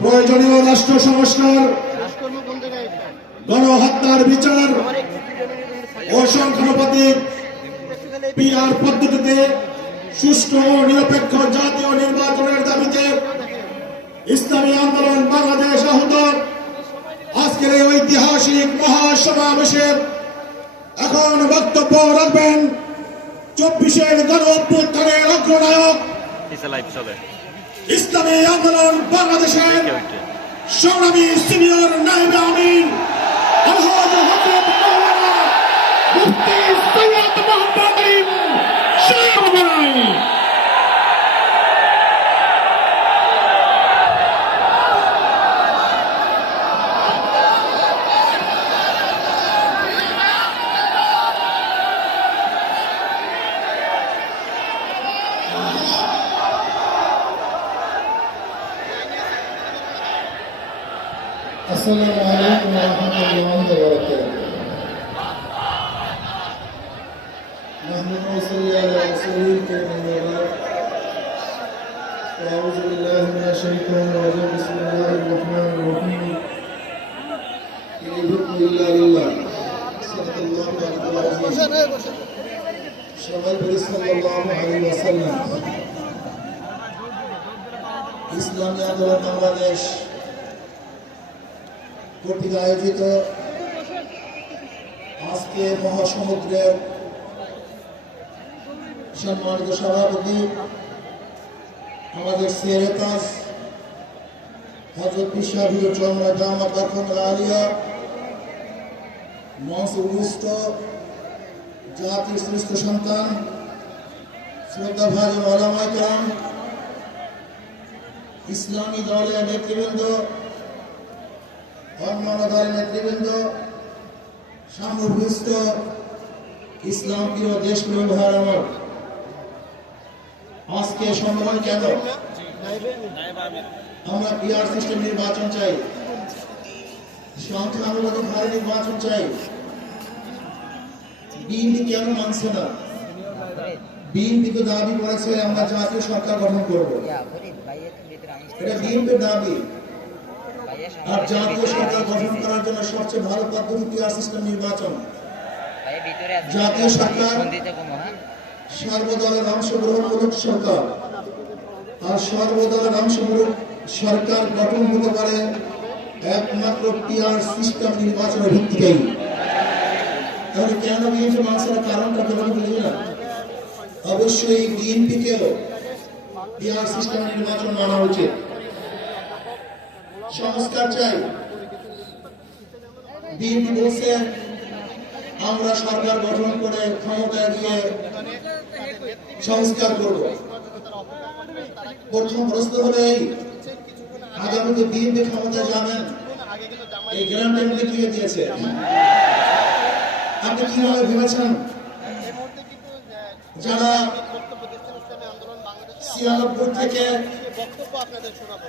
প্রয়োজনীয় রাষ্ট্র সংস্কার? গণহত্যার বিচার ও পিআর পদ্ধতিতে সুষ্ঠু ও নিরপেক্ষ জাতীয় নির্বাচনের দাবিতে ইসলামী আন্দোলন বাংলাদেশ আহত আজকের এই ঐতিহাসিক মহাসমাবেশে এখন বক্তব্য রাখবেন চব্বিশের গণ অভ্যুত্থানের অগ্রনায়ক ইসলামী আন্দোলন বাংলাদেশের সংগ্রামী সিনিয়র নাইব আমিন। মুফতি সৈয়দ মোহাম্মদ السلام عليكم ورحمة الله وبركاته. نحمد ونصلي على رسوله الكريم وبعد. أعوذ بالله من الشيطان الرجيم بسم الله الرحمن الرحيم. إن الحكم إلا لله. صدق الله العظيم. বসেন, এই বসেন। সবাই বলে সাল্লাল্লাহু আলাইহি ওয়াসাল্লাম ইসলামী আন্দোলন বাংলাদেশ কর্তৃক আয়োজিত আজকে মহাসমুদ্রের সম্মানিত সভাপতি, আমাদের সিয়ারেতাস হজরত বিশ্বাভির চন্দ্র জামা কারখান আলিয়া মহাসুষ্ট জাতির শ্রেষ্ঠ সন্তান, শ্রদ্ধা ভাজন ওলামাইকাম ইসলামী দলের নেতৃবৃন্দ দলের নেতৃবৃন্দ সামভূষ্ট ইসলাম প্রিয় দেশ প্রিয় ভাই আমার আজকে সম্মেলন কেন? আমরা বিআর সিস্টেম নির্বাচন চাই। সংখ্যানুপাতিক হারে নির্বাচন চাই। বিএনপি কেন মানছে না? বিএনপি তো দাবি করেছে আমরা জাতীয় সরকার গঠন করব। এটা বিএনপির দাবি। আর জাতীয় সরকার গঠন করার জন্য সবচেয়ে ভালো পদ্ধতি পিআর সিস্টেম নির্বাচন। জাতীয় সরকার সর্বদলের অংশগ্রহণমূলক সরকার। আর সর্বদলের অংশগ্রহণ সরকার গঠন হতে পারে একমাত্র পিআর সিস্টেম নির্বাচনের ভিত্তিতেই। তাহলে কেন বিএনপি মানুষের কারণটা কেন বুঝি না? অবশ্যই বিএনপিকেও পিআর সিস্টেম নির্বাচন মানা উচিত। সংস্কার চাই। বিএনপি বলছে, আমরা সরকার গঠন করে ক্ষমতায় গিয়ে সংস্কার করব। প্রথম প্রশ্ন হলো এই, আগামীতে বিএনপি ক্ষমতায় যাবেন? এই গ্যারান্টি কে দিয়েছে? আপনি কীভাবে ভেবেছেন? যারা। ছিয়ানব্বই থেকে বক্তব্য আপনাদের শোনাবো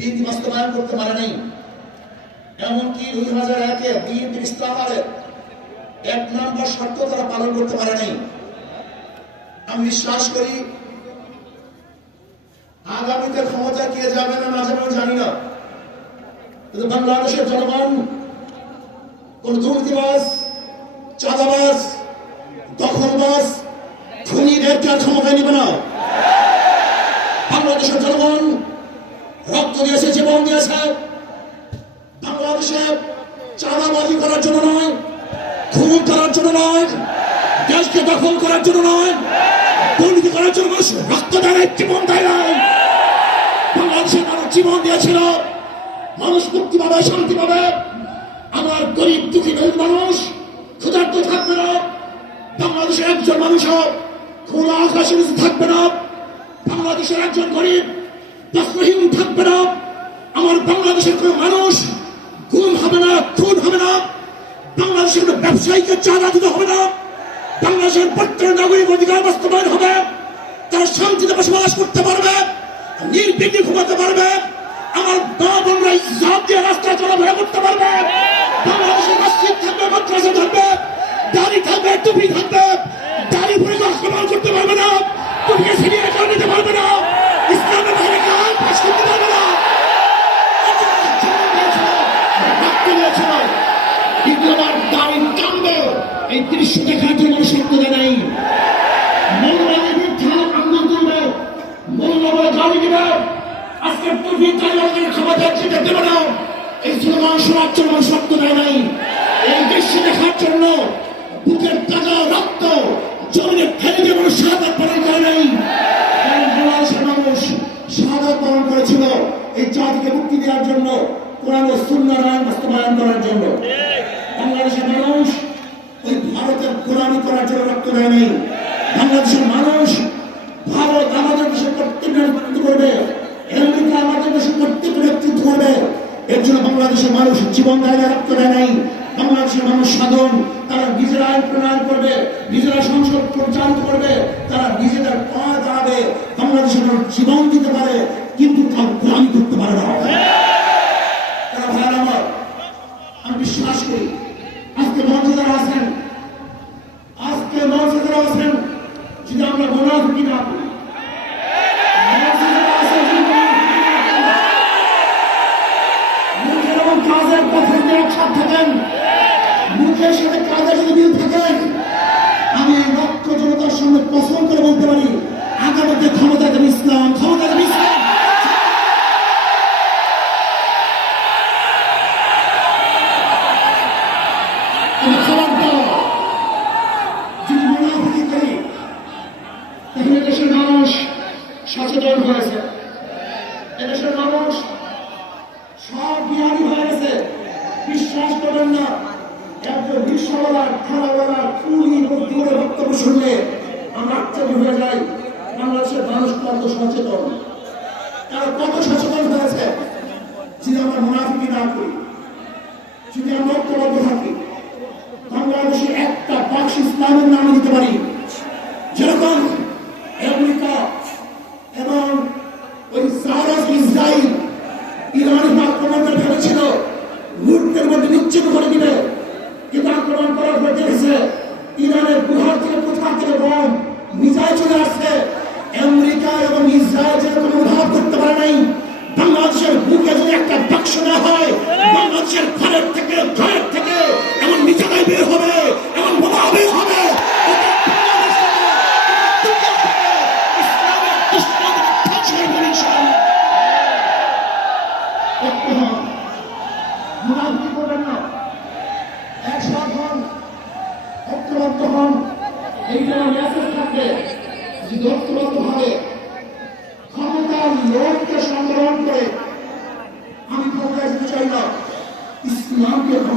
বিধি বাস্তবায়ন করতে পারে নাই। এমনকি দুই হাজার একে বিএনপি ইস্তাহারের এক নম্বর শর্ত তারা পালন করতে পারে নাই। আমি বিশ্বাস করি, আগামীতে ক্ষমতা কে যাবে না না যাবে জানি না। কিন্তু বাংলাদেশের জনগণ, কোন দুর্নীতিবাজ, চাঁদাবাজ, দখলবাজ, খুনিদেরকে আর ক্ষমতায় নিবে না। বাংলাদেশের জনগণ রক্ত দিয়েছে জীবন দিয়েছে। বাংলাদেশে চাঁদাবাজি করার জন্য নয়, খুন করার জন্য নয়, দেশকে দখল করার জন্য নয়, দুর্নীতি করার জন্য মানুষ রক্ত দেয় জীবন দেয় নাই। বাংলাদেশে মানুষ জীবন দিয়েছিল। মানুষ মুক্তি পাবে, শান্তি পাবে। আমার গরিব, দুঃখী, গরিব মানুষ, ক্ষুধার্ত থাকবে না। বাংলাদেশের একজন মানুষও খোলা আকাশের থাকবে না। বাংলাদেশের একজন গরিব বস্ত্রহীন থাকবে না। আমার বাংলাদেশের কোনো মানুষ গুম হবে না, খুন হবে না। বাংলাদেশের কোনো ব্যবসায়ীকে চাঁদা দিতে হবে না। বাংলাদেশের প্রত্যেক নাগরিক অধিকার বাস্তবায়ন হবে। তারা শান্তিতে বসবাস করতে পারবে, নির্বিঘ্নে ঘুমাতে পারবে। আমার মা বোনরা ইজাব দিয়ে রাস্তায় চলাফেরা করতে পারবে। বাংলাদেশের মসজিদ থাকবে, মাদ্রাসা থাকবে, দাড়ি থাকবে, টুপি থাকবে। দাড়ি ভরে আক্রমণ করতে পারবে না। টুপিকে ছিনিয়ে নিতে পারবে না। দিয়েছিল দ্বিতীয়বার দাড়ি টানবে এই দৃশ্য দেখার জন্য শক্তি নেই। মৌলবাদী না। এই এই দৃশ্য দেখার জন্য বুকের টাকা রক্ত জমিনে ফেলে দিয়ে কোনো সাদা পালন করে নাই কারণ বাংলাদেশের মানুষ সাদা পালন করেছিল এই জাতিকে মুক্তি দেওয়ার জন্য কোরআন ও আইন বাস্তবায়ন করার জন্য। বাংলাদেশের মানুষ ওই ভারতের গোলামি করার জন্য রক্ত দেয় নাই। বাংলাদেশের মানুষ ভারত আমাদের দেশে প্রত্যেক নেতৃত্ব করবে। আমেরিকা আমাদের দেশে প্রত্যেক নেতৃত্ব করবে। এর জন্য বাংলাদেশের মানুষ জীবন দায় রক্ত দেয় নাই। বাংলাদেশের মানুষ সাধন, তারা নিজেরা আইন প্রণয়ন করবে নিজেরা সংসদ পরিচালিত করবে, তারা নিজেদের পায়ে দাঁড়াবে। বাংলাদেশের মানুষ জীবন দিতে পারে, কিন্তু তার গোলামি করতে পারে না তারা ভাইয়ের আমার আমি বিশ্বাস করি আজকে মঞ্চে যারা আছেন আজকে মঞ্চে যারা আছেন যদি আমরা মোনাফিকি না করি মঞ্চে যারা আছেন যদি মোনাফিকি না করি, মুখের এবং কাজের পথে যদি একসাথ থাকেন মুখের সাথে কাজের যদি মিল থাকেন আমি এই লক্ষ জনতার সামনে পছন্দ করে বলতে পারি আগামীতে ক্ষমতা দেবে ইসলাম ক্ষমতা দেবে ইসলাম আমি খবরদার যদি মুনাফিকি করি তাহলে দেশের মানুষ সচেতন হয়েছে এদেশের মানুষ সব বিহারি হয়ে গেছে। বিশ্বাস করবেন না, একজন রিক্সাওয়ালার ঠেলাওয়ালার কুলি ভর্তি করে বক্তব্য শুনলে আমরা আশ্চর্য হয়ে যাই। বাংলাদেশের মানুষ কত সচেতন তারা কত সচেতন হয়েছে যদি আমরা মুনাফিকি না করি, যদি আমরা ঐক্যবদ্ধ থাকি, বাংলাদেশে একটা বাক্স ইসলামের নাম দিতে পারি। যেরকম আমেরিকা এবং ওই সারাস ইসরায়েল ইরানের আক্রমণটা ভেবেছিল মুহূর্তের মধ্যে নিশ্চিত করে দিবে কিন্তু আক্রমণ করার পর দেখেছে ইরানের গুহার থেকে কোথা থেকে বম মিসাইল চলে আসছে আমেরিকা এবং ইসরায়েল যেরকম অনুভব করতে পারে নাই বাংলাদেশের বুকে যদি একটা বাক্স না হয় বাংলাদেশের ঘরের থেকে ঘরের থেকে এমন নিচানায় বের হবে, এমন বোমা বের হবে ইসলামের দুশ্মনদের ধ্বংস করে দেবে ইনশাআল্লাহ। ঐক্য হন। মুনাফিকি করবেন না একসাথ হন ঐক্যবদ্ধ হন এই জন্য মেসেজ থাকবে যদি ঐক্যবদ্ধ হবে ক্ষমতার লোককে সংগ্রহণ করে আমি ক্ষমতায় যেতে চাই না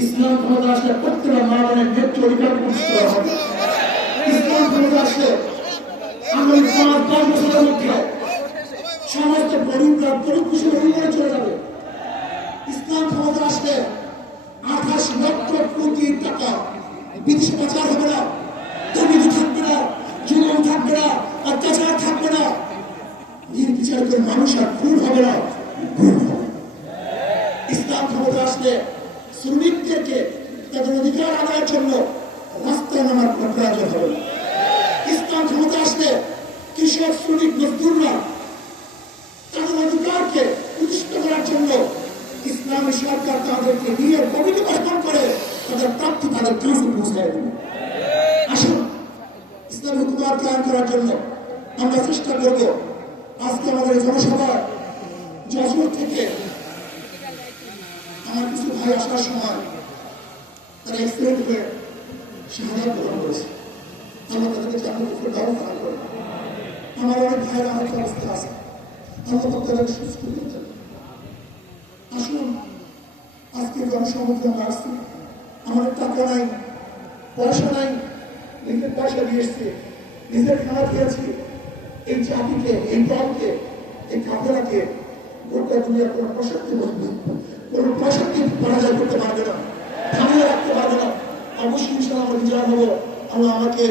ইসলাম ক্ষমতা আসলে প্রত্যেকটা মা বোনের ন্যায্য অধিকার প্রতিষ্ঠিত হবে ইসলাম ক্ষমতা আসলে আগামী পাঁচ, দশ বছরের মধ্যে সমস্ত গরিবরা পরিপুষে করে চলে যাবে। ইসলাম ক্ষমতা আসলে আঠাশ লক্ষ কোটি টাকা বিদেশে পাচার হবে না। দুর্নীতি থাকবে না, জুলুম থাকবে না, অত্যাচার থাকবে না। নির্বিচার করে মানুষ আর খুন হবে না ইসলাম ক্ষমতা আসলে কোনো প্রয়োজন হবে না। ক্ষমতা আসলে কৃষক, শ্রমিক, মজদুররা তাদের অধিকারকে প্রতিষ্ঠিত করার জন্য ইসলামী সরকার তাদেরকে নিয়ে কমিটি গঠন করে তাদের প্রাপ্তি তাদের কাছে পৌঁছায় দেবে আসুন, ইসলামী হুকুমার কায়ন করার জন্য আমরা চেষ্টা করব আজকে আমাদের এই জনসভা যশোর থেকে আমার কিছু ভাই আসার সময় তারা এক্সিডেন্ট হয়ে শাহাদ করেছে আমরা অনেক ভাইয়ের আসুন আজকে জনসমুদ্রে আমরা নাই পয়সা নিজের পয়সা নিজের খানা খেয়েছি এই জাতিকে এই এই কাপড়াকে গোটা দুনিয়া কোনো প্রশক্তি বলবে কোনো প্রশক্তি পরাজয় করতে পারবে না থামিয়ে রাখতে পারবে না অবশ্যই ইনশাল্লাহ বিজয় হব। আল্লাহ আমাকে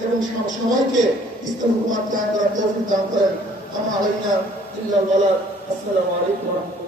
এবং সব- সবাইকে ইসলাম কুমার কায়ন করার দান করেন। আমার আলাইনা বালাগ। আসসালামু আলাইকুম